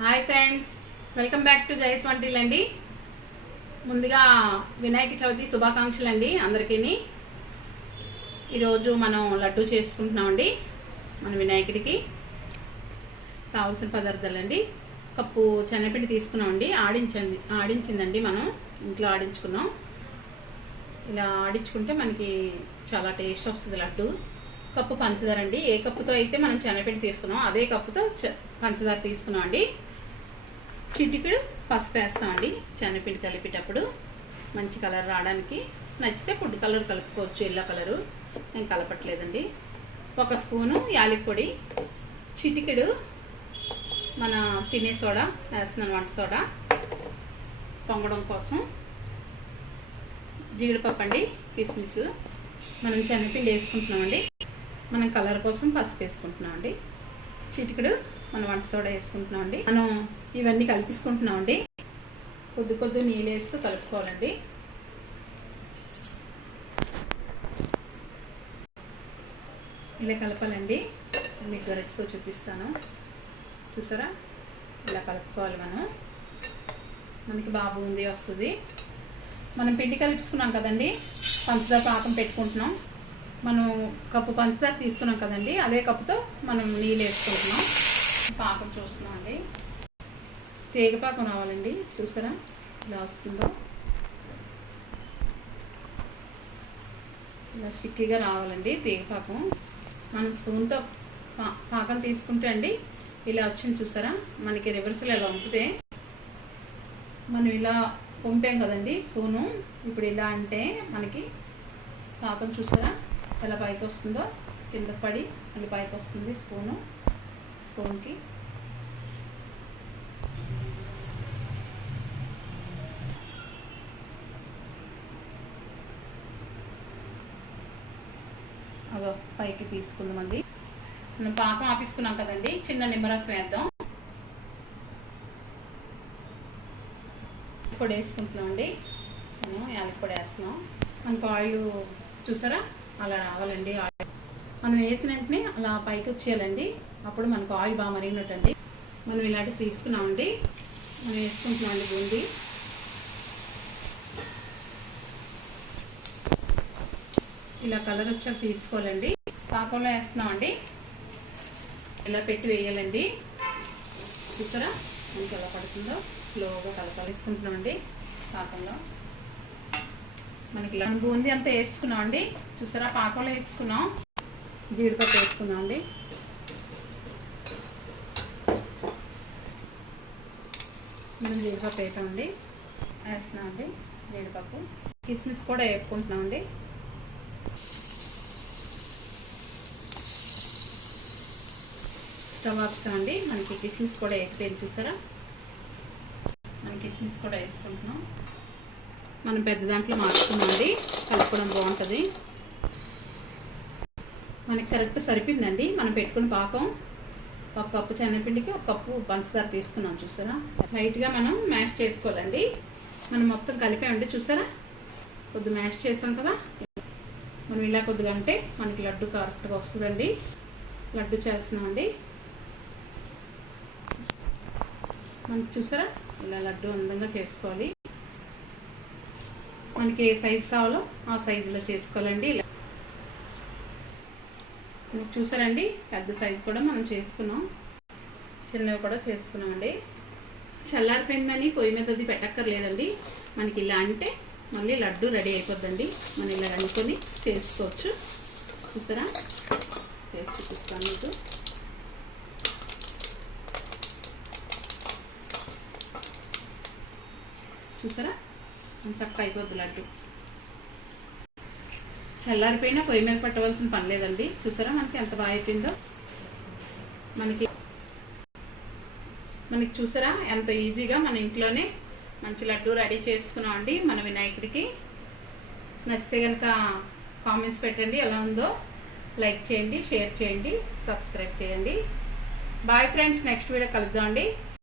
Hi friends, welcome back to Jaya svantaillu అండి. ముందుగా వినాయక చవితి శుభాకాంక్షలు అండి అందరికీ. ఈరోజు మనం లడ్డు చేసుకుంటున్నామండి. మన వినాయకుడికి కావాల్సిన పదార్థాలు అండి. కప్పు శనగపిండి తీసుకున్నామండి. ఆడించిందండి, మనం ఇంట్లో ఆడించుకున్నాం. ఇలా ఆడించుకుంటే మనకి చాలా టేస్ట్ వస్తుంది లడ్డు. కప్పు పంచదార అండి. ఏ కప్పుతో అయితే మనం శనగపిండి తీసుకున్నాం అదే కప్పుతో పంచదార తీసుకున్నాం అండి. చిటికెడు పసుపు వేస్తామండి. శనగపిండి కలిపేటప్పుడు మంచి కలర్ రావడానికి. నచ్చితే ఫుడ్ కలర్ కలుపుకోవచ్చు, ఎల్లో కలరు. నేను కలపట్లేదండి. 1 స్పూను యాలకి పొడి, చిటికెడు మన తినే సోడా వేస్తున్నాను, వంట సోడా పొంగడం కోసం. జీడిపప్పు అండి, కిస్మిస్. మనం శనగపిండి వేసుకుంటున్నామండి. మనం కలర్ కోసం పసుపు వేసుకుంటున్నామండి. చిటికెడు మనం వంట సోడా వేసుకుంటున్నామండి. మనం ఇవన్నీ కలిపిసుకుంటున్నామండి. కొద్ది నీళ్ళు వేస్తూ కలుపుకోవాలండి. ఇలా కలపాలండి. మీకు గరిటెతో చూపిస్తాను, చూసారా? ఇలా కలుపుకోవాలి. మనకి బాగా బూందీ వస్తుంది. మనం పిండి కలిపిసుకున్నాం కదండి, పంచదార పాకం పెట్టుకుంటున్నాం. మనం కప్పు పంచదార తీసుకున్నాం కదండి, అదే కప్పుతో మనం నీళ్ళు వేసుకుంటున్నాం. పాకం చూస్తున్నాం అండి. తీగపాకం రావాలండి. చూసారా ఇలా వస్తుందో? ఇలా స్టిక్కీగా రావాలండి తీగపాకం. మనం స్పూన్తో పాకం తీసుకుంటే అండి ఇలా వచ్చింది, చూసారా? మనకి రివర్స్లో ఇలా వంపితే మనం ఇలా వంపాం కదండి స్పూను. ఇప్పుడు ఇలా అంటే మనకి పాకం చూసారా ఎలా పైకి వస్తుందో? కిందకి పడి మళ్ళీ పైకి వస్తుంది స్పూన్కి. అదో పైకి తీసుకుందామండి. మనం పాకం ఆపేసుకున్నాం కదండి, చిన్న నిమ్మరసం వేద్దాం. పొడి వేసుకుంటున్నామండి. మనం యాలకి పొడి వేస్తున్నాం. మనకు ఆయిల్ చూసారా అలా రావాలండి. ఆయిల్ మనం వేసిన వెంటనే అలా పైకి వచ్చేయాలండి. అప్పుడు మనకు ఆయిల్ బాగా మరిగినట్టండి. మనం ఇలాంటివి తీసుకున్నామండి. మనం వేసుకుంటున్నామండి బూందీ. ఇలా కలర్ వచ్చాక తీసుకోవాలండి. పాకంలో వేస్తున్నామండి. ఇలా పెట్టి వేయాలండి. చూసారా మనకి ఎలా పడుతుందో? స్లోగా వేసుకుంటున్నామండి పాకంలో. మనకి ఇలా బూందీ అంతా వేసుకున్నామండి. చూసారా పాకంలో వేసుకున్నాం. జీడిపప్పు వేసుకున్నామండి. మనం జీడిపప్పు వేసామండి, వేస్తున్నామండి. జీడిపప్పు కిస్మిస్ కూడా వేసుకుంటున్నామండి. స్టవ్ ఆపుతామండి. మనకి కిస్మిస్ కూడా వేసిపోయింది, చూసారా? మనం కిస్మిస్ కూడా వేసుకుంటున్నాం. మనం పెద్ద దాంట్లో మార్చుకున్నామండి, కలుపుకోవడం బాగుంటుంది. మనకి కరెక్ట్ సరిపోయిందండి. మనం పెట్టుకున్న పాకం 1 కప్పు శనగపిండికి 1 కప్పు పంచదార తీసుకున్నాం, చూసారా? లైట్గా మనం మ్యాష్ చేసుకోవాలండి. మనం మొత్తం కలిపామండి, చూసారా? కొద్దిగా మ్యాష్ చేసాం కదా. మనం ఇలా కొద్దిగా అంటే మనకి లడ్డు కరెక్ట్గా వస్తుందండి. లడ్డు చేస్తున్నామండి. మనకి చూసారా ఇలా లడ్డు అందంగా చేసుకోవాలి. మనకి ఏ సైజు కావాలో ఆ సైజులో చేసుకోవాలండి. ఇలా చూసారండి, పెద్ద సైజు కూడా మనం చేసుకున్నాం, చిన్నవి కూడా చేసుకున్నామండి. చల్లారిపోయిందని పొయ్యి మీద అది పెట్టక్కర్లేదండి. మనకి ఇలా అంటే మళ్ళీ లడ్డు రెడీ అయిపోద్దండి. మనం ఇలా అనుకొని చేసుకోవచ్చు. చూసారా? చేసి చూపిస్తాను మీకు. చూసారా చక్కగా అయిపోద్ది లడ్డు. చల్లారిపోయినా పొయ్యి మీద పెట్టవలసిన పని లేదండి. చూసారా మనకి ఎంత బాగా అయిపోయిందో? మనకి చూసారా ఎంత ఈజీగా మన ఇంట్లోనే మంచి లడ్డు రెడీ చేసుకున్నాం అండి మన వినాయకుడికి. నచ్చితే కనుక కామెంట్స్ పెట్టండి, ఎలా ఉందో లైక్ చేయండి, షేర్ చేయండి, సబ్స్క్రైబ్ చేయండి. బాయ్ ఫ్రెండ్స్, నెక్స్ట్ వీడియో కలుద్దాం అండి.